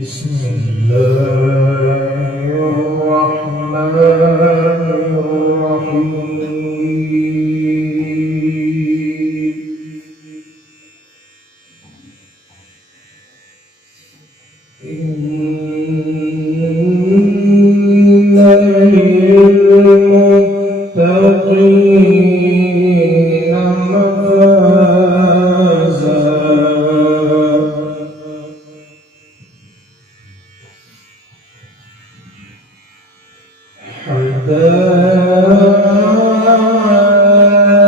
بسم الله الرحمن الرحيم. إن للمتقين مفازا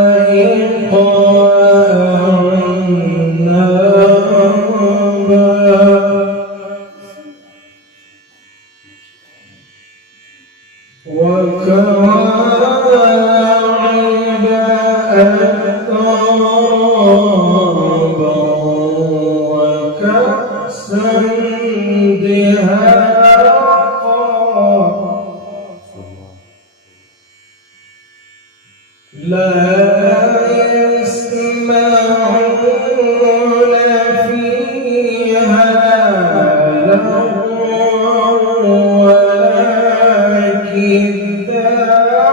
حدائق وأعنابا وكواعب أترابا وكأسا دهاقا لا يسمعون فيها لغوا ولا كذابا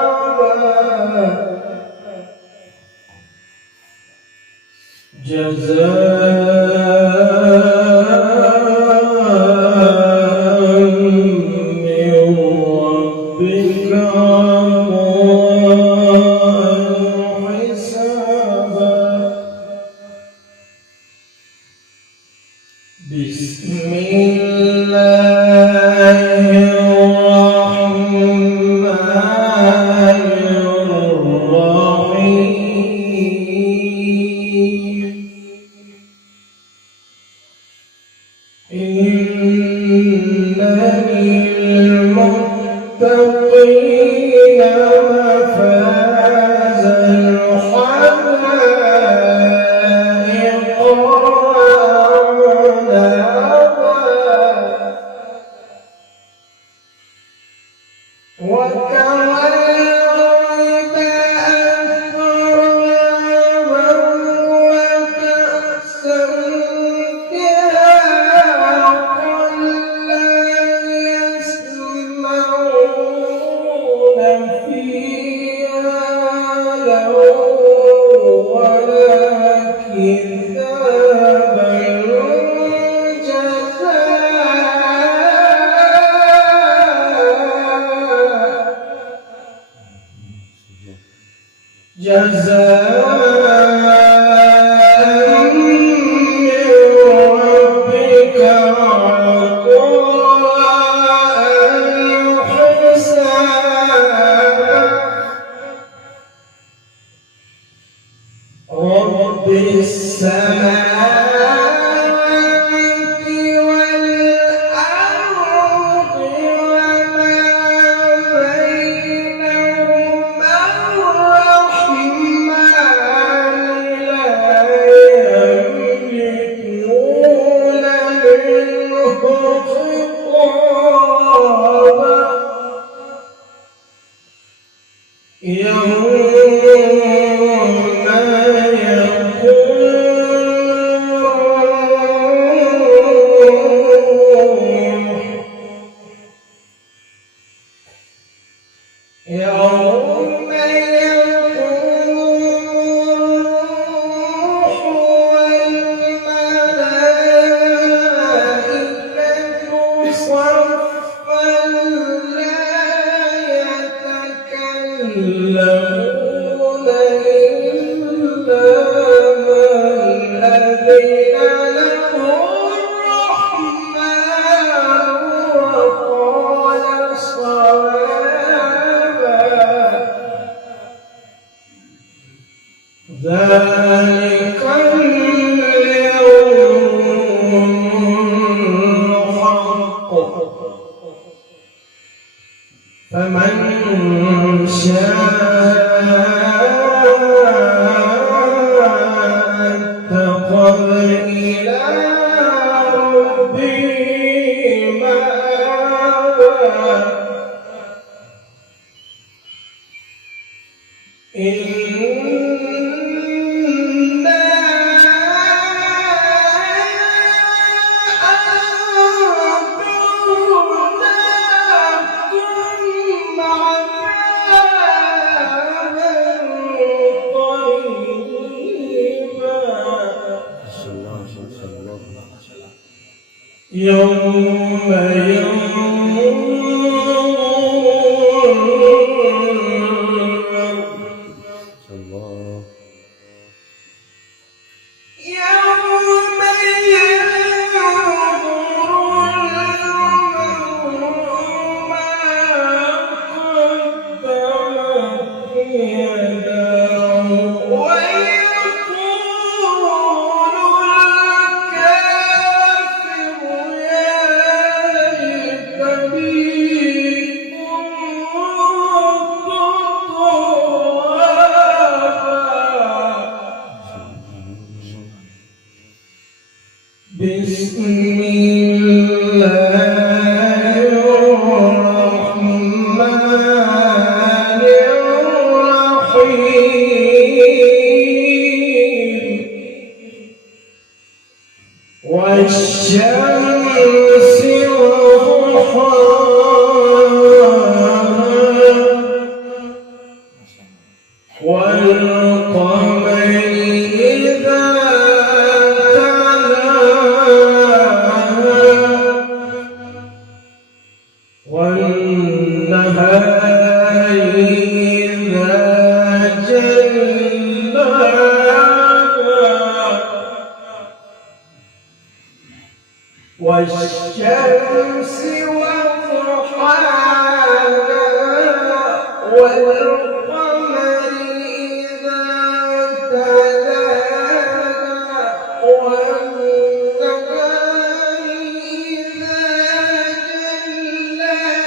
جزاء من ربك بسم الله الرحمن الرحيم. إن للمتقين مفازا حدائق وكواعب أترابا وكأسا دهاقا لا يسمعون فيها لغوا ولا كذابا جزاء من ربك عطاء حسابا. رب السماوات والأرض وما بينهما يوم يتكلمون إلا من أذن له الرحمن وقال صوابا. ذلك اليوم الحق فمن شاء اتخذ إلى ربه مآبا. يوم بسم الله الرحمن الرحيم والشمس وضحاها والقمر إذا والنهار إذا جلاها والشمس وضحاها والقمر إذا تلاها والنهار إذا جلاها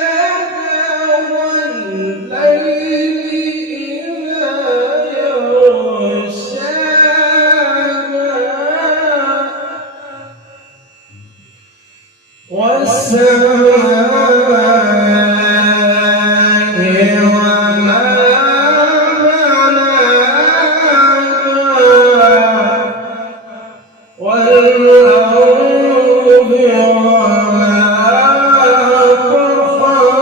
والليل إذا يغشاها والسماء وما بناها والأرض وما طحاها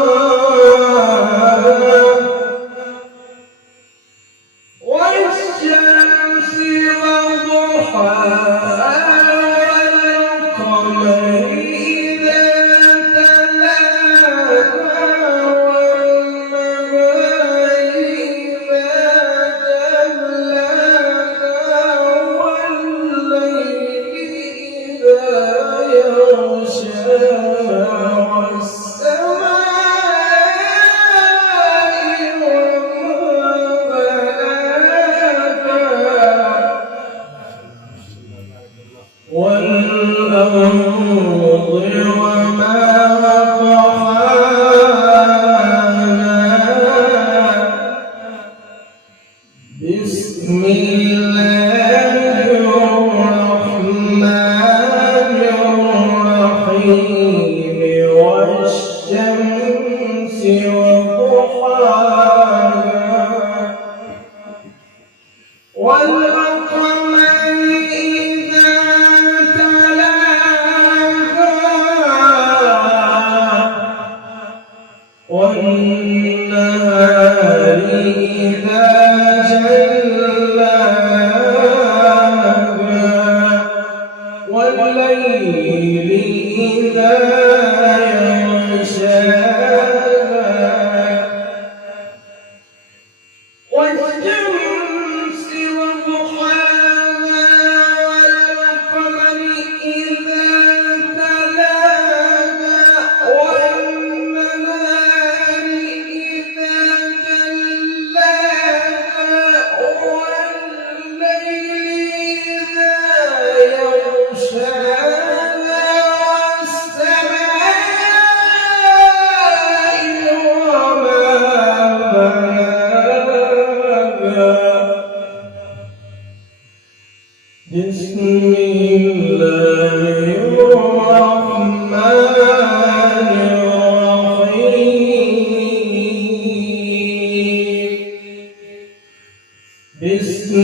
والشمس وضحاها والقمر إذا تلاها والنهار إذا جلاها والليل إذا يغشاها والسماء وما بناها والأرض وما طحاها بسم الله الرحمن الرحيم والشمس وضحاها والقمر إذا تلاها والنهار إذا جلاها والليل إذا يغشاها والشمس وضحاها والقمر إذا تلاها والنهار إذا جلاها والليل إذا يغشاها والسماء وما بناها بسم الله الرحمن الرحيم بسم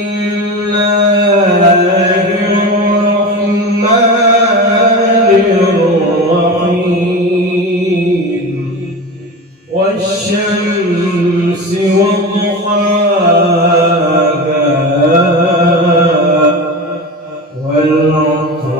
الله الرحمن الرحيم والشمس وضحاها العطار